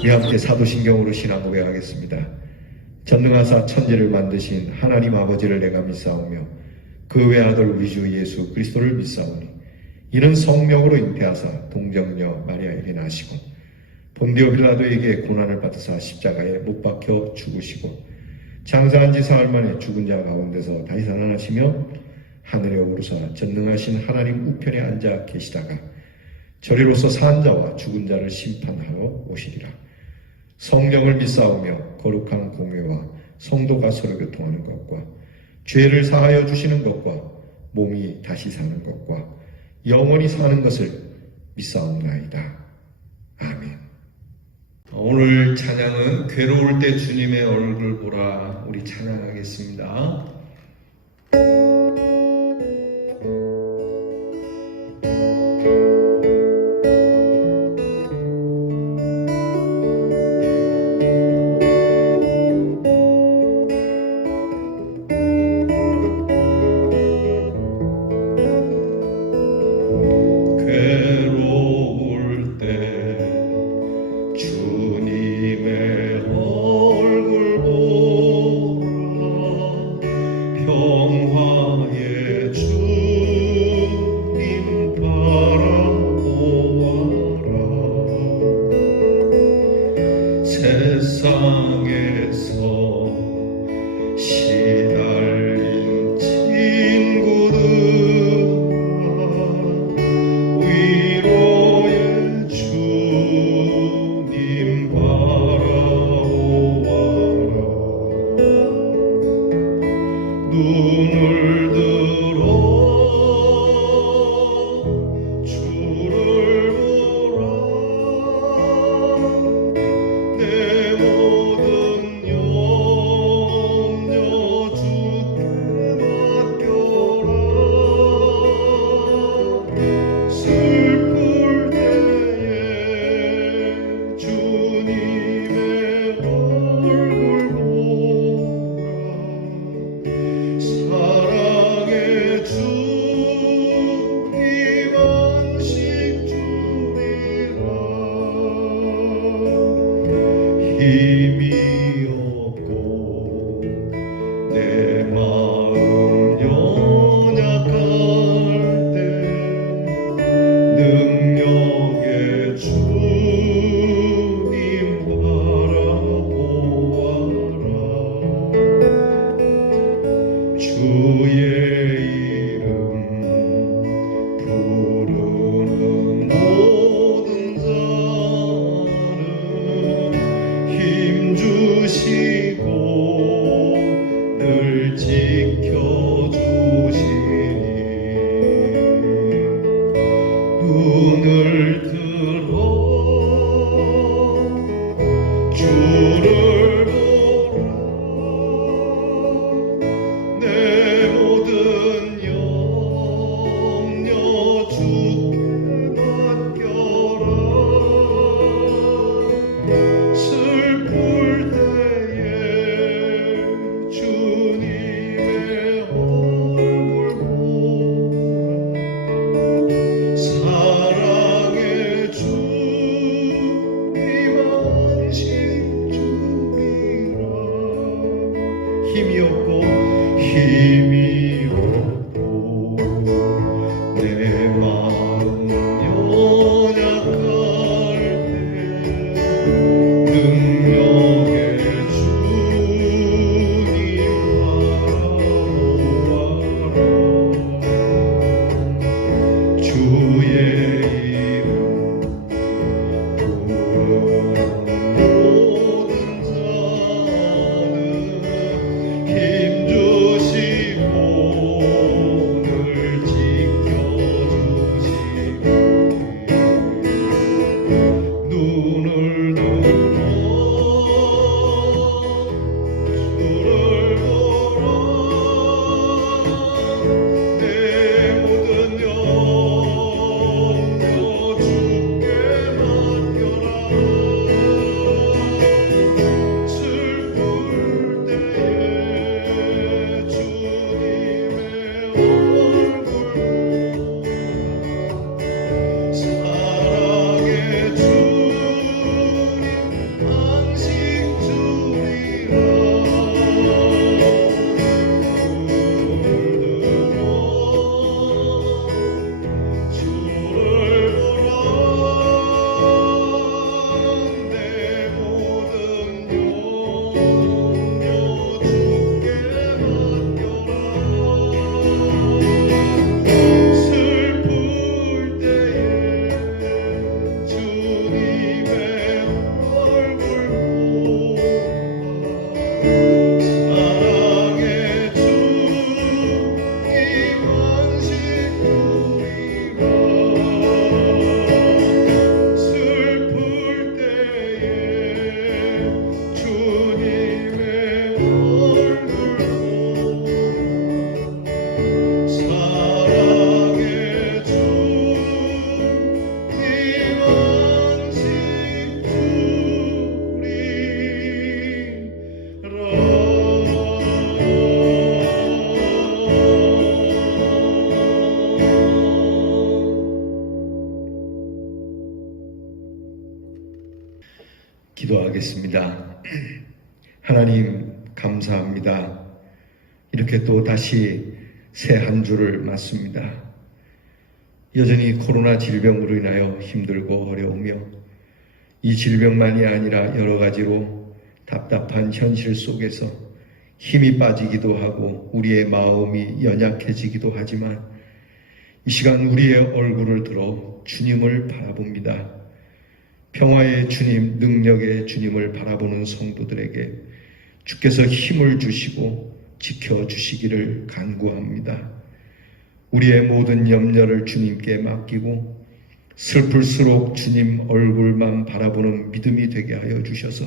우리 함께 사도신경으로 신앙 고백하겠습니다. 전능하사 천지를 만드신 하나님 아버지를 내가 믿사오며 그 외아들 위주 예수 그리스도를 믿사오니 이는 성령으로 잉태하사 동정녀 마리아에게 나시고 본디오 빌라도에게 고난을 받으사 십자가에 못 박혀 죽으시고 장사한 지 사흘 만에 죽은 자 가운데서 다시 살아나시며 하늘에 오르사 전능하신 하나님 우편에 앉아 계시다가 저리로서 산 자와 죽은 자를 심판하러 오시리라. 성령을 믿사오며 거룩한 공회와 성도가 서로 교통하는 것과 죄를 사하여 주시는 것과 몸이 다시 사는 것과 영원히 사는 것을 믿사옵나이다. 아멘. 오늘 찬양은 괴로울 때 주님의 얼굴 보라 우리 찬양하겠습니다. 힘주 기도하겠습니다. 하나님 감사합니다. 이렇게 또 다시 새 한 주를 맞습니다. 여전히 코로나 질병으로 인하여 힘들고 어려우며 이 질병만이 아니라 여러 가지로 답답한 현실 속에서 힘이 빠지기도 하고 우리의 마음이 연약해지기도 하지만 이 시간 우리의 얼굴을 들어 주님을 바라봅니다. 평화의 주님, 능력의 주님을 바라보는 성도들에게 주께서 힘을 주시고 지켜주시기를 간구합니다. 우리의 모든 염려를 주님께 맡기고 슬플수록 주님 얼굴만 바라보는 믿음이 되게 하여 주셔서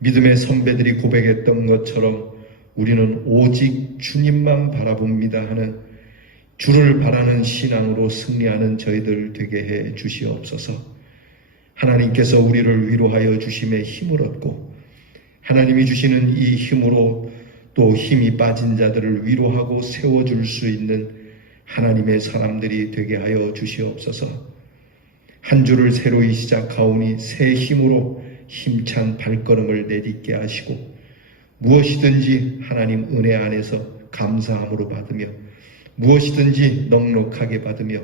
믿음의 선배들이 고백했던 것처럼 우리는 오직 주님만 바라봅니다 하는 주를 바라는 신앙으로 승리하는 저희들 되게 해 주시옵소서. 하나님께서 우리를 위로하여 주심에 힘을 얻고 하나님이 주시는 이 힘으로 또 힘이 빠진 자들을 위로하고 세워줄 수 있는 하나님의 사람들이 되게 하여 주시옵소서. 한 주를 새로이 시작하오니 새 힘으로 힘찬 발걸음을 내딛게 하시고 무엇이든지 하나님 은혜 안에서 감사함으로 받으며 무엇이든지 넉넉하게 받으며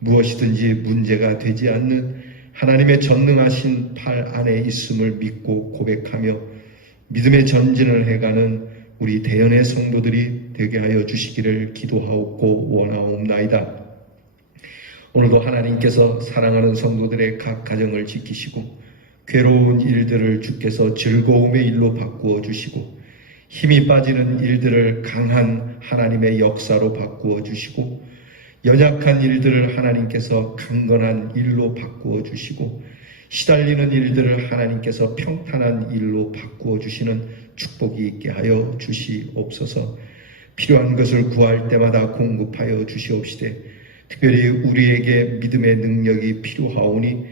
무엇이든지 문제가 되지 않는 하나님의 전능하신 팔 안에 있음을 믿고 고백하며 믿음의 전진을 해가는 우리 대연의 성도들이 되게 하여 주시기를 기도하옵고 원하옵나이다. 오늘도 하나님께서 사랑하는 성도들의 각 가정을 지키시고 괴로운 일들을 주께서 즐거움의 일로 바꾸어 주시고 힘이 빠지는 일들을 강한 하나님의 역사로 바꾸어 주시고 연약한 일들을 하나님께서 강건한 일로 바꾸어 주시고 시달리는 일들을 하나님께서 평탄한 일로 바꾸어 주시는 축복이 있게 하여 주시옵소서. 필요한 것을 구할 때마다 공급하여 주시옵시되 특별히 우리에게 믿음의 능력이 필요하오니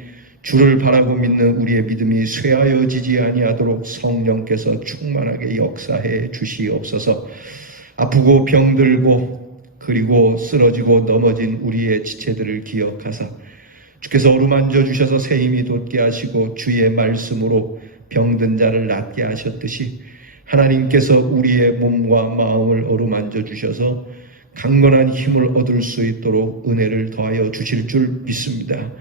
주를 바라고 믿는 우리의 믿음이 쇠하여지지 아니하도록 성령께서 충만하게 역사해 주시옵소서. 아프고 병들고 그리고 쓰러지고 넘어진 우리의 지체들을 기억하사 주께서 어루만져 주셔서 새 힘이 돋게 하시고 주의 말씀으로 병든 자를 낫게 하셨듯이 하나님께서 우리의 몸과 마음을 어루만져 주셔서 강건한 힘을 얻을 수 있도록 은혜를 더하여 주실 줄 믿습니다.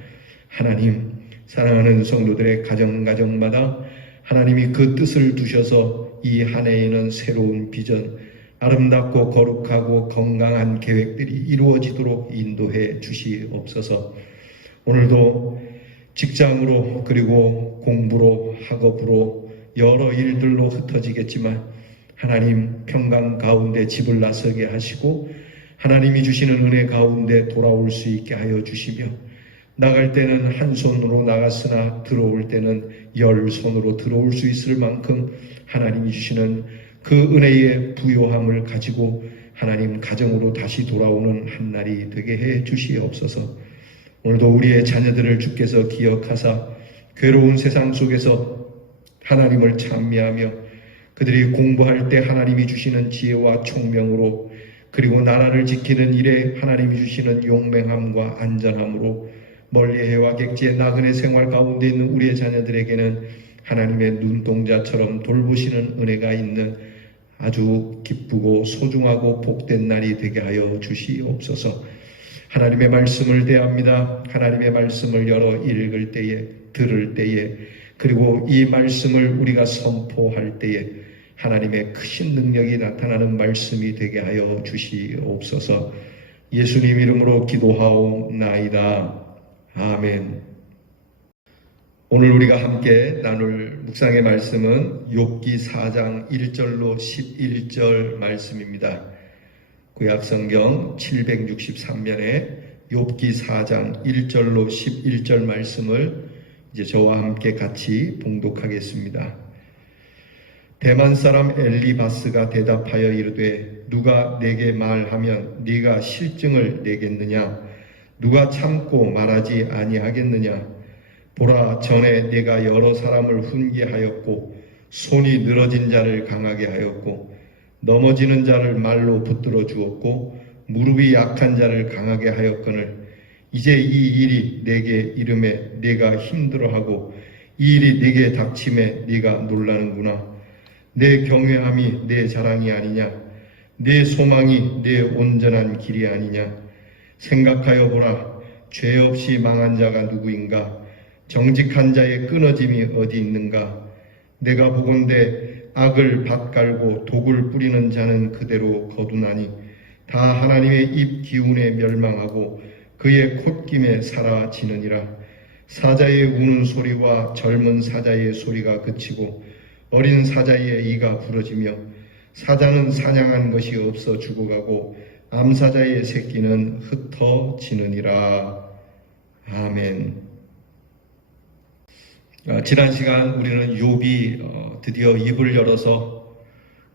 하나님, 사랑하는 성도들의 가정마다 하나님이 그 뜻을 두셔서 이 한 해에는 새로운 비전, 아름답고 거룩하고 건강한 계획들이 이루어지도록 인도해 주시옵소서. 오늘도 직장으로 그리고 공부로 학업으로 여러 일들로 흩어지겠지만 하나님 평강 가운데 집을 나서게 하시고 하나님이 주시는 은혜 가운데 돌아올 수 있게 하여 주시며 나갈 때는 한 손으로 나갔으나 들어올 때는 열 손으로 들어올 수 있을 만큼 하나님이 주시는 그 은혜의 부요함을 가지고 하나님 가정으로 다시 돌아오는 한 날이 되게 해 주시옵소서. 오늘도 우리의 자녀들을 주께서 기억하사 괴로운 세상 속에서 하나님을 찬미하며 그들이 공부할 때 하나님이 주시는 지혜와 총명으로 그리고 나라를 지키는 일에 하나님이 주시는 용맹함과 안전함으로 멀리해와 객지의 나그네 생활 가운데 있는 우리의 자녀들에게는 하나님의 눈동자처럼 돌보시는 은혜가 있는 아주 기쁘고 소중하고 복된 날이 되게 하여 주시옵소서. 하나님의 말씀을 대합니다. 하나님의 말씀을 열어 읽을 때에 들을 때에 그리고 이 말씀을 우리가 선포할 때에 하나님의 크신 능력이 나타나는 말씀이 되게 하여 주시옵소서. 예수님 이름으로 기도하옵나이다. 아멘. 오늘 우리가 함께 나눌 묵상의 말씀은 욥기 4장 1절로 11절 말씀입니다. 구약성경 763면에 욥기 4장 1절로 11절 말씀을 이제 저와 함께 같이 봉독하겠습니다. 대만 사람 엘리바스가 대답하여 이르되 누가 내게 말하면 네가 실증을 내겠느냐? 누가 참고 말하지 아니하겠느냐? 보라, 전에 내가 여러 사람을 훈계하였고 손이 늘어진 자를 강하게 하였고 넘어지는 자를 말로 붙들어 주었고 무릎이 약한 자를 강하게 하였거늘 이제 이 일이 내게 이름에 내가 힘들어하고 이 일이 네게 닥침에 네가 놀라는구나. 내 경외함이 내 자랑이 아니냐. 내 소망이 내 온전한 길이 아니냐. 생각하여 보라. 죄 없이 망한 자가 누구인가. 정직한 자의 끊어짐이 어디 있는가. 내가 보건대 악을 밭갈고 독을 뿌리는 자는 그대로 거두나니 다 하나님의 입 기운에 멸망하고 그의 콧김에 사라지느니라. 사자의 우는 소리와 젊은 사자의 소리가 그치고 어린 사자의 이가 부러지며 사자는 사냥한 것이 없어 죽어가고 암사자의 새끼는 흩어지느니라. 아멘. 지난 시간 우리는 욥이 드디어 입을 열어서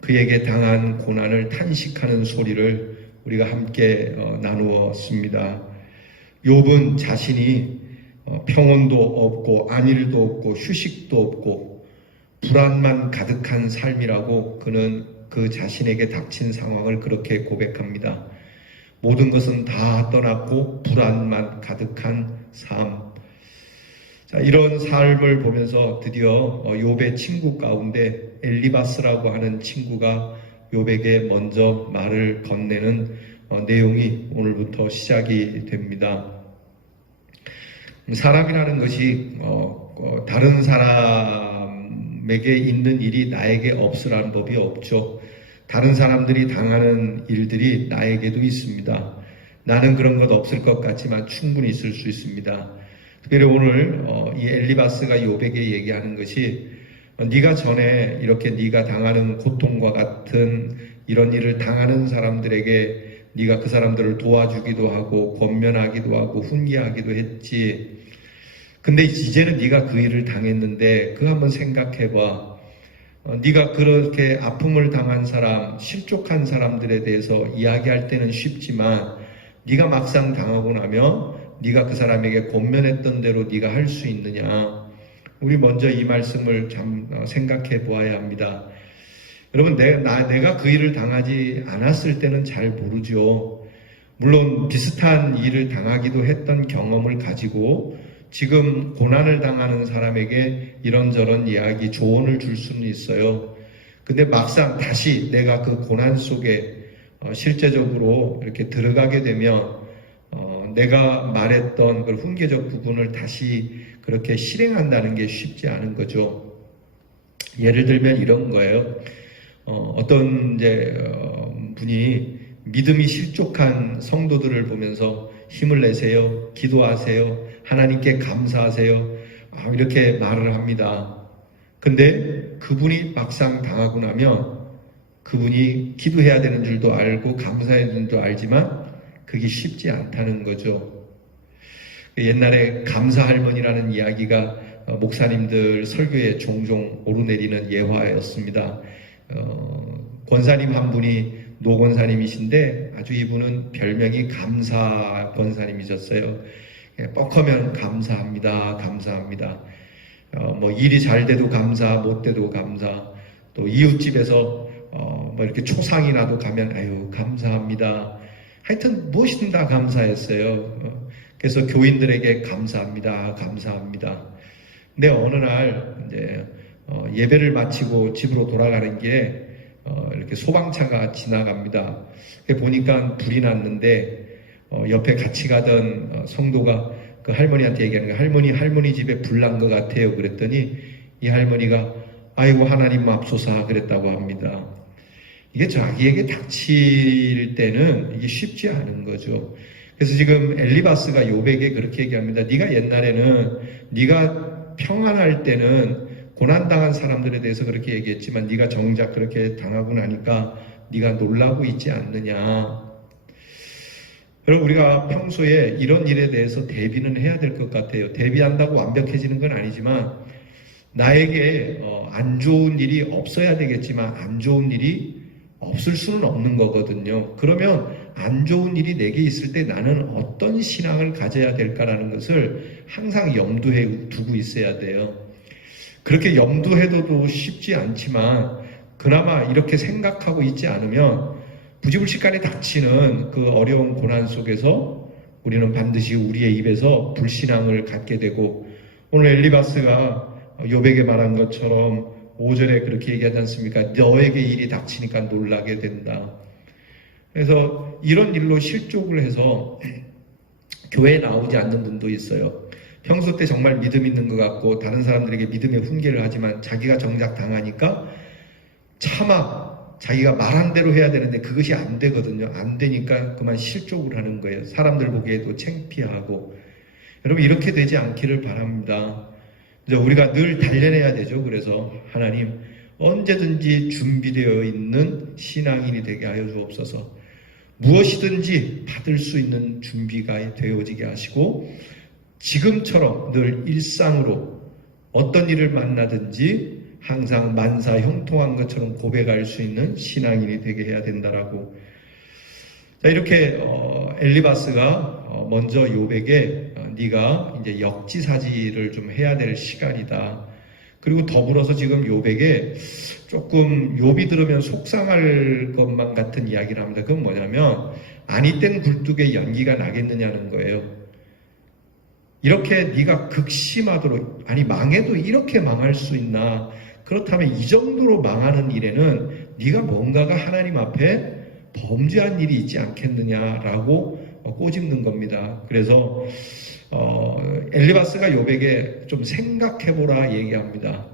그에게 당한 고난을 탄식하는 소리를 우리가 함께 나누었습니다. 욥은 자신이 평온도 없고 안일도 없고 휴식도 없고 불안만 가득한 삶이라고 그는 그 자신에게 닥친 상황을 그렇게 고백합니다. 모든 것은 다 떠났고 불안만 가득한 삶. 자, 이런 삶을 보면서 드디어 욥의 친구 가운데 엘리바스라고 하는 친구가 욥에게 먼저 말을 건네는 내용이 오늘부터 시작이 됩니다. 사람이라는 것이 다른 사람에게 있는 일이 나에게 없으라는 법이 없죠. 다른 사람들이 당하는 일들이 나에게도 있습니다. 나는 그런 것 없을 것 같지만 충분히 있을 수 있습니다. 특별히 오늘 이 엘리바스가 욥에게 얘기하는 것이 네가 전에 이렇게 네가 당하는 고통과 같은 이런 일을 당하는 사람들에게 네가 그 사람들을 도와주기도 하고 권면하기도 하고 훈계하기도 했지. 근데 이제는 네가 그 일을 당했는데 그거 한번 생각해봐. 네가 그렇게 아픔을 당한 사람, 실족한 사람들에 대해서 이야기할 때는 쉽지만 네가 막상 당하고 나면 네가 그 사람에게 권면했던 대로 네가 할 수 있느냐. 우리 먼저 이 말씀을 참 생각해 보아야 합니다. 여러분, 내가 그 일을 당하지 않았을 때는 잘 모르죠. 물론 비슷한 일을 당하기도 했던 경험을 가지고 지금 고난을 당하는 사람에게 이런저런 이야기, 조언을 줄 수는 있어요. 근데 막상 다시 내가 그 고난 속에 실제적으로 이렇게 들어가게 되면 내가 말했던 그 훈계적 부분을 다시 그렇게 실행한다는 게 쉽지 않은 거죠. 예를 들면 이런 거예요. 어떤 분이 믿음이 실족한 성도들을 보면서 힘을 내세요, 기도하세요, 하나님께 감사하세요, 이렇게 말을 합니다. 근데 그분이 막상 당하고 나면 그분이 기도해야 되는 줄도 알고 감사해야 되는 줄도 알지만 그게 쉽지 않다는 거죠. 옛날에 감사할머니라는 이야기가 목사님들 설교에 종종 오르내리는 예화였습니다. 권사님 한 분이 노 권사님이신데 아주 이분은 별명이 감사 권사님이셨어요. 뻑하면 감사합니다, 감사합니다. 일이 잘 돼도 감사, 못 돼도 감사. 또 이웃집에서 이렇게 초상이 나도 가면 아유 감사합니다. 하여튼 무엇이든 다 감사했어요. 그래서 교인들에게 감사합니다, 감사합니다. 근데 어느 날 이제 예배를 마치고 집으로 돌아가는 길에 이렇게 소방차가 지나갑니다. 보니까 불이 났는데 옆에 같이 가던 성도가 그 할머니한테 얘기하는 거예요. 할머니 집에 불 난 것 같아요. 그랬더니 이 할머니가 아이고 하나님 맙소사 그랬다고 합니다. 이게 자기에게 닥칠 때는 이게 쉽지 않은 거죠. 그래서 지금 엘리바스가 욥에게 그렇게 얘기합니다. 네가 옛날에는 네가 평안할 때는 고난당한 사람들에 대해서 그렇게 얘기했지만 네가 정작 그렇게 당하고 나니까 네가 놀라고 있지 않느냐. 여러분, 우리가 평소에 이런 일에 대해서 대비는 해야 될 것 같아요. 대비한다고 완벽해지는 건 아니지만 나에게 안 좋은 일이 없어야 되겠지만 안 좋은 일이 없을 수는 없는 거거든요. 그러면 안 좋은 일이 내게 있을 때 나는 어떤 신앙을 가져야 될까라는 것을 항상 염두에 두고 있어야 돼요. 그렇게 염두해둬도 쉽지 않지만 그나마 이렇게 생각하고 있지 않으면 부지불식간에 닥치는 그 어려운 고난 속에서 우리는 반드시 우리의 입에서 불신앙을 갖게 되고 오늘 엘리바스가 요백에 말한 것처럼 5절에 그렇게 얘기하지 않습니까? 너에게 일이 닥치니까 놀라게 된다. 그래서 이런 일로 실족을 해서 교회에 나오지 않는 분도 있어요. 평소 때 정말 믿음 있는 것 같고 다른 사람들에게 믿음의 훈계를 하지만 자기가 정작 당하니까 차마 자기가 말한 대로 해야 되는데 그것이 안 되거든요. 안 되니까 그만 실족을 하는 거예요. 사람들 보기에도 창피하고. 여러분 이렇게 되지 않기를 바랍니다. 이제 우리가 늘 단련해야 되죠. 그래서 하나님 언제든지 준비되어 있는 신앙인이 되게 하여 주옵소서. 무엇이든지 받을 수 있는 준비가 되어지게 하시고 지금처럼 늘 일상으로 어떤 일을 만나든지 항상 만사 형통한 것처럼 고백할 수 있는 신앙인이 되게 해야 된다라고. 자, 이렇게 엘리바스가 먼저 욥에게 네가 이제 역지사지를 좀 해야 될 시간이다. 그리고 더불어서 지금 욥에게 조금 욥이 들으면 속상할 것만 같은 이야기를 합니다. 그건 뭐냐면 아니 땐 굴뚝에 연기가 나겠느냐는 거예요. 이렇게 네가 극심하도록 아니 망해도 이렇게 망할 수 있나? 그렇다면 이 정도로 망하는 일에는 네가 뭔가가 하나님 앞에 범죄한 일이 있지 않겠느냐라고 꼬집는 겁니다. 그래서 엘리바스가 욥에게 좀 생각해보라 얘기합니다.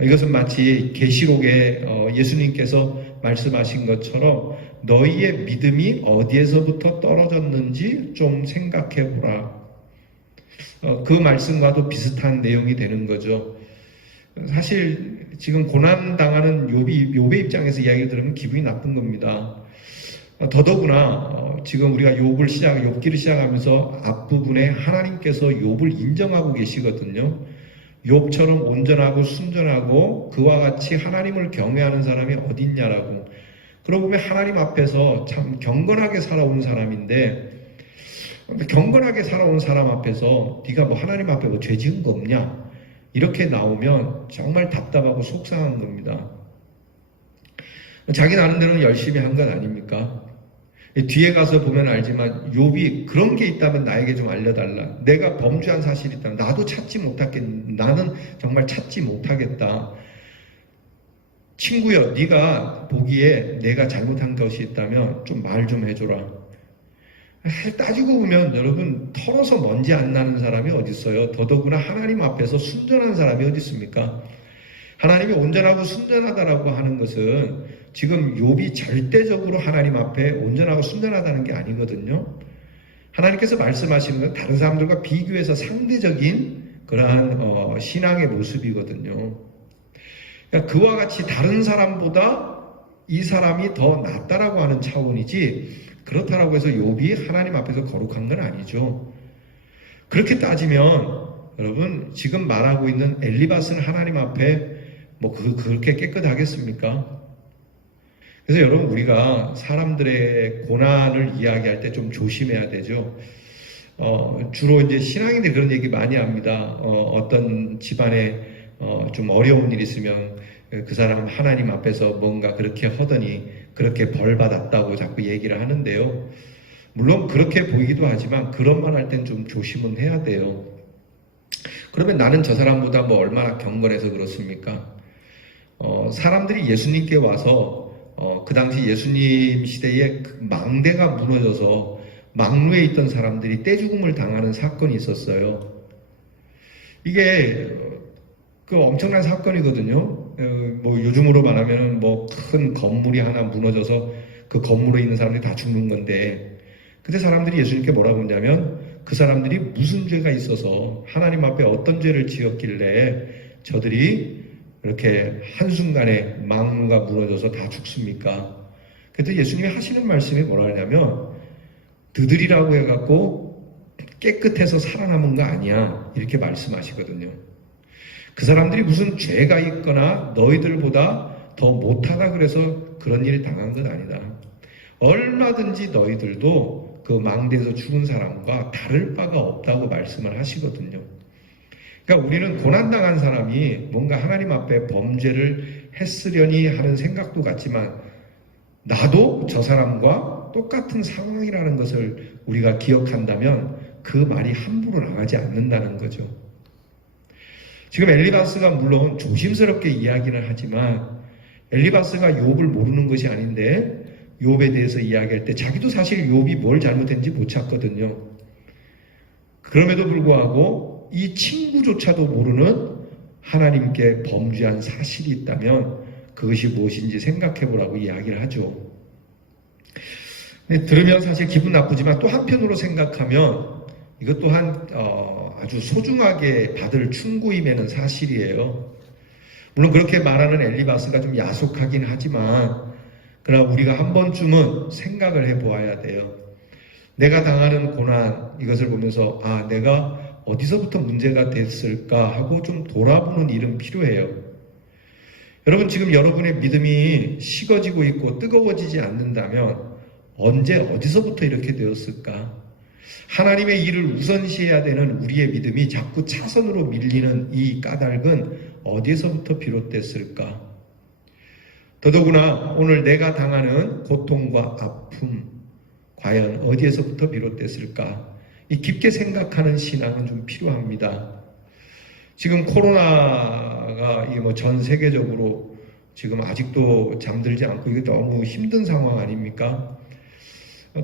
이것은 마치 계시록에 예수님께서 말씀하신 것처럼 너희의 믿음이 어디에서부터 떨어졌는지 좀 생각해보라. 그 말씀과도 비슷한 내용이 되는 거죠. 사실 지금 고난당하는 욥의 입장에서 이야기를 들으면 기분이 나쁜 겁니다. 더더구나 지금 우리가 욥기를 시작하면서 앞부분에 하나님께서 욥을 인정하고 계시거든요. 욥처럼 온전하고 순전하고 그와 같이 하나님을 경외하는 사람이 어디 있냐라고. 그러고 보면 하나님 앞에서 참 경건하게 살아온 사람인데 경건하게 살아온 사람 앞에서 네가 뭐 하나님 앞에 뭐 죄 지은 거 없냐 이렇게 나오면 정말 답답하고 속상한 겁니다. 자기 나름대로는 열심히 한 건 아닙니까? 뒤에 가서 보면 알지만 욥이 그런 게 있다면 나에게 좀 알려달라. 내가 범죄한 사실이 있다면 나도 나는 정말 찾지 못하겠다. 친구여, 네가 보기에 내가 잘못한 것이 있다면 좀 말 좀 해줘라. 따지고 보면 여러분 털어서 먼지 안 나는 사람이 어디 있어요? 더더구나 하나님 앞에서 순전한 사람이 어디 있습니까? 하나님이 온전하고 순전하다라고 하는 것은 지금 욥이 절대적으로 하나님 앞에 온전하고 순전하다는 게 아니거든요. 하나님께서 말씀하시는 건 다른 사람들과 비교해서 상대적인 그러한 신앙의 모습이거든요. 그러니까 그와 같이 다른 사람보다 이 사람이 더 낫다라고 하는 차원이지 그렇다라고 해서 욥이 하나님 앞에서 거룩한 건 아니죠. 그렇게 따지면 여러분 지금 말하고 있는 엘리바스는 하나님 앞에 뭐 그렇게 깨끗하겠습니까? 그래서 여러분 우리가 사람들의 고난을 이야기할 때 좀 조심해야 되죠. 주로 이제 신앙인들이 그런 얘기 많이 합니다. 어떤 집안에 좀 어려운 일이 있으면 그 사람 하나님 앞에서 뭔가 그렇게 하더니 그렇게 벌 받았다고 자꾸 얘기를 하는데요. 물론 그렇게 보이기도 하지만 그런 말 할 땐 좀 조심은 해야 돼요. 그러면 나는 저 사람보다 뭐 얼마나 경건해서 그렇습니까? 사람들이 예수님께 와서 그 당시 예수님 시대에 그 망대가 무너져서 망루에 있던 사람들이 떼죽음을 당하는 사건이 있었어요. 이게 그 엄청난 사건이거든요. 뭐 요즘으로 말하면 뭐 큰 건물이 하나 무너져서 그 건물에 있는 사람들이 다 죽는 건데 그때 사람들이 예수님께 뭐라고 했냐면 그 사람들이 무슨 죄가 있어서 하나님 앞에 어떤 죄를 지었길래 저들이 이렇게 한순간에 망루가 무너져서 다 죽습니까? 그때 예수님이 하시는 말씀이 뭐라 하냐면 그들이라고 해갖고 깨끗해서 살아남은 거 아니야 이렇게 말씀하시거든요. 그 사람들이 무슨 죄가 있거나 너희들보다 더 못하다 그래서 그런 일을 당한 건 아니다. 얼마든지 너희들도 그 망대에서 죽은 사람과 다를 바가 없다고 말씀을 하시거든요. 그러니까 우리는 고난당한 사람이 뭔가 하나님 앞에 범죄를 했으려니 하는 생각도 같지만 나도 저 사람과 똑같은 상황이라는 것을 우리가 기억한다면 그 말이 함부로 나가지 않는다는 거죠. 지금 엘리바스가 물론 조심스럽게 이야기를 하지만 엘리바스가 욥을 모르는 것이 아닌데 욥에 대해서 이야기할 때 자기도 사실 욥이 뭘 잘못했는지 못 찾거든요. 그럼에도 불구하고 이 친구조차도 모르는 하나님께 범죄한 사실이 있다면 그것이 무엇인지 생각해 보라고 이야기를 하죠. 들으면 사실 기분 나쁘지만 또 한편으로 생각하면 이것 또한 아주 소중하게 받을 충고임에는 사실이에요. 물론 그렇게 말하는 엘리바스가 좀 야속하긴 하지만 그러나 우리가 한 번쯤은 생각을 해보아야 돼요. 내가 당하는 고난 이것을 보면서 내가 어디서부터 문제가 됐을까 하고 좀 돌아보는 일은 필요해요. 여러분 지금 여러분의 믿음이 식어지고 있고 뜨거워지지 않는다면 언제 어디서부터 이렇게 되었을까? 하나님의 일을 우선시해야 되는 우리의 믿음이 자꾸 차선으로 밀리는 이 까닭은 어디에서부터 비롯됐을까? 더더구나 오늘 내가 당하는 고통과 아픔 과연 어디에서부터 비롯됐을까? 이 깊게 생각하는 신앙은 좀 필요합니다. 지금 코로나가 전 세계적으로 지금 아직도 잠들지 않고 이게 너무 힘든 상황 아닙니까?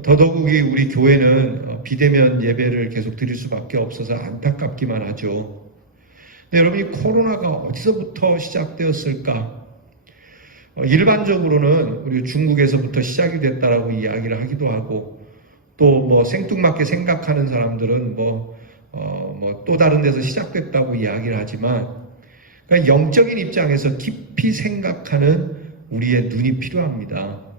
더더욱이 우리 교회는 비대면 예배를 계속 드릴 수밖에 없어서 안타깝기만 하죠. 근데 여러분 이 코로나가 어디서부터 시작되었을까? 일반적으로는 우리 중국에서부터 시작이 됐다라고 이야기를 하기도 하고 또 생뚱맞게 생각하는 사람들은 또 다른 데서 시작됐다고 이야기를 하지만 그러니까 영적인 입장에서 깊이 생각하는 우리의 눈이 필요합니다.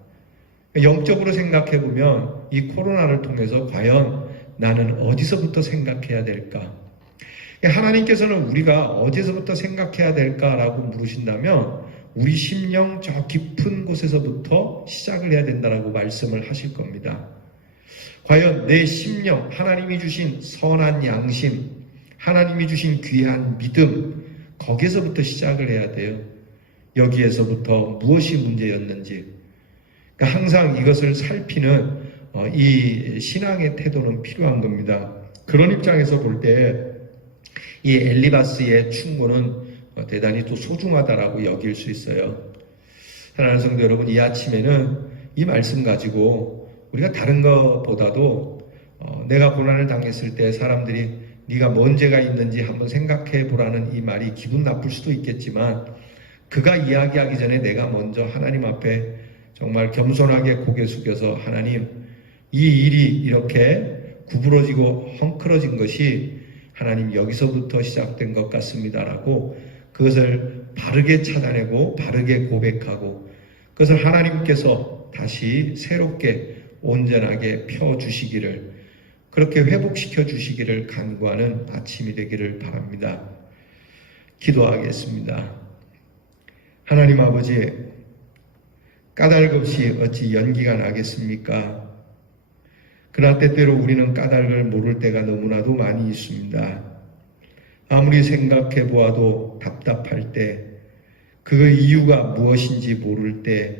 영적으로 생각해 보면 이 코로나를 통해서 과연 나는 어디서부터 생각해야 될까? 하나님께서는 우리가 어디서부터 생각해야 될까라고 물으신다면 우리 심령 저 깊은 곳에서부터 시작을 해야 된다라고 말씀을 하실 겁니다. 과연 내 심령, 하나님이 주신 선한 양심, 하나님이 주신 귀한 믿음, 거기에서부터 시작을 해야 돼요. 여기에서부터 무엇이 문제였는지. 그러니까 항상 이것을 살피는 이 신앙의 태도는 필요한 겁니다. 그런 입장에서 볼 때 이 엘리바스의 충고는 대단히 또 소중하다라고 여길 수 있어요. 사랑하는 성도 여러분, 이 아침에는 이 말씀 가지고 우리가 다른 것보다도 내가 고난을 당했을 때 사람들이 네가 뭔 죄가 있는지 한번 생각해 보라는 이 말이 기분 나쁠 수도 있겠지만 그가 이야기하기 전에 내가 먼저 하나님 앞에 정말 겸손하게 고개 숙여서 하나님 이 일이 이렇게 구부러지고 헝클어진 것이 하나님 여기서부터 시작된 것 같습니다라고 그것을 바르게 찾아내고 바르게 고백하고 그것을 하나님께서 다시 새롭게 온전하게 펴주시기를 그렇게 회복시켜 주시기를 간구하는 아침이 되기를 바랍니다. 기도하겠습니다. 하나님 아버지, 까닭 없이 어찌 연기가 나겠습니까? 그러나 때때로 우리는 까닭을 모를 때가 너무나도 많이 있습니다. 아무리 생각해 보아도 답답할 때, 그 이유가 무엇인지 모를 때,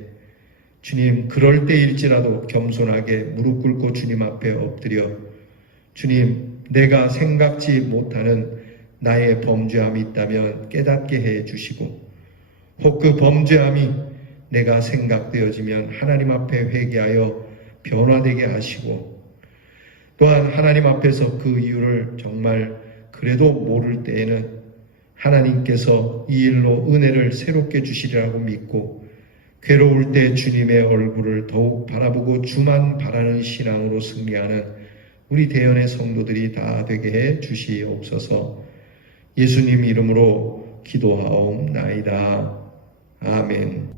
주님, 그럴 때일지라도 겸손하게 무릎 꿇고 주님 앞에 엎드려 주님, 내가 생각지 못하는 나의 범죄함이 있다면 깨닫게 해 주시고 혹 그 범죄함이 내가 생각되어지면 하나님 앞에 회개하여 변화되게 하시고 또한 하나님 앞에서 그 이유를 정말 그래도 모를 때에는 하나님께서 이 일로 은혜를 새롭게 주시리라고 믿고 괴로울 때 주님의 얼굴을 더욱 바라보고 주만 바라는 신앙으로 승리하는 우리 대연의 성도들이 다 되게 해 주시옵소서. 예수님 이름으로 기도하옵나이다. 아멘.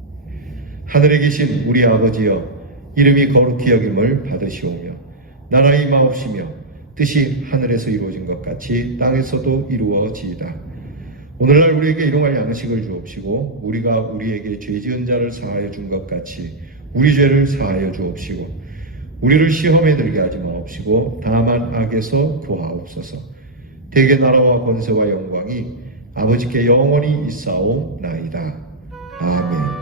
하늘에 계신 우리 아버지여, 이름이 거룩히 여김을 받으시오며 나라가 임하옵시며 뜻이 하늘에서 이루어진 것 같이 땅에서도 이루어지이다. 오늘날 우리에게 일용할 양식을 주옵시고 우리가 우리에게 죄 지은 자를 사하여 준 것 같이 우리 죄를 사하여 주옵시고 우리를 시험에 들게 하지 마옵시고 다만 악에서 구하옵소서. 대개 나라와 권세와 영광이 아버지께 영원히 있사옵나이다. 아멘.